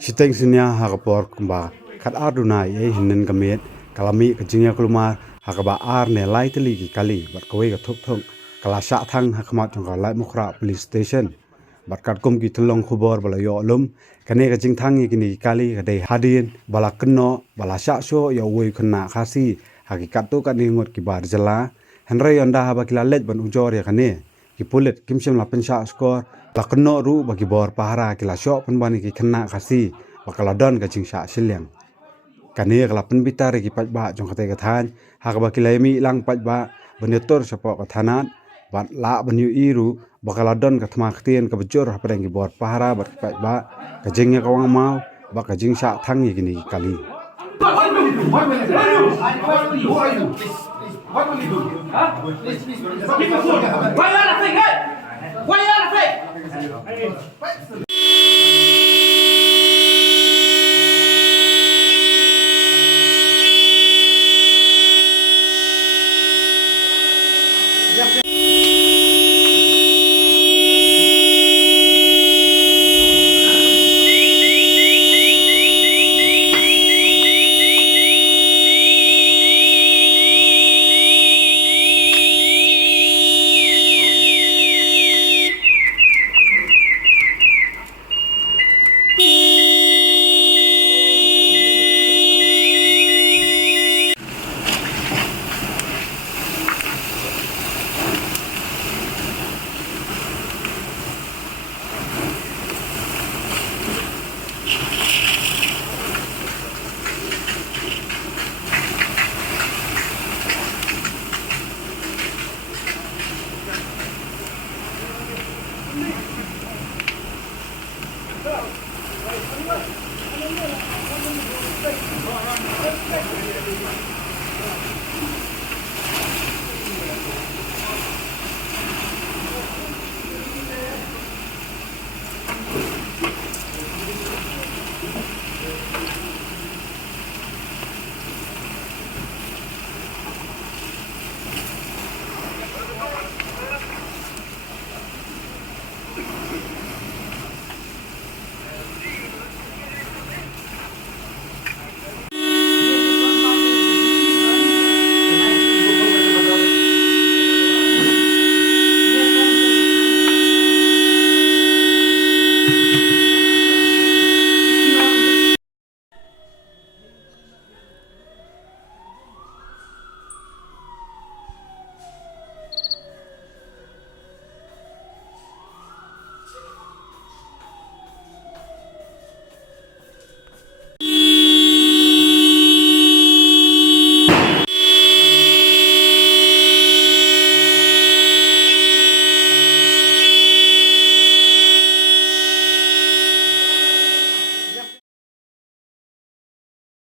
Siteng sinya hakapor kumba kat adunai hinen kamet kalami ke Jingiakulmar hakaba ne laiteli ki kali bat kowe ka thok kala sha thang hakamat jong Laitumkhrah police station bat kat kum ki thlong khubor bala yo lum kane ka jingthang ki kali ka dei hadin bala Kynnoh bala sha sho yo wei khna khasi hakikat to ka ni ngot ki bar Jylla henry yonda haba kila let ban ujor ya kane ki Pulit kimsem la pensha skor la Kynnoh ru bagi bor pahara kila sho penbani ki khna khasi bakala don ka jingsa Shiliang kane kala penbitar ki pajba jong kate ka than hakaba kilami lang pajba benetor sapo ka thanat bat la banyu iru bakala don ka thma ktien ka bjor hapreng ki bor pahara bat pajba ka jingya ka wang mau ba ka jingsa thang ki ni kali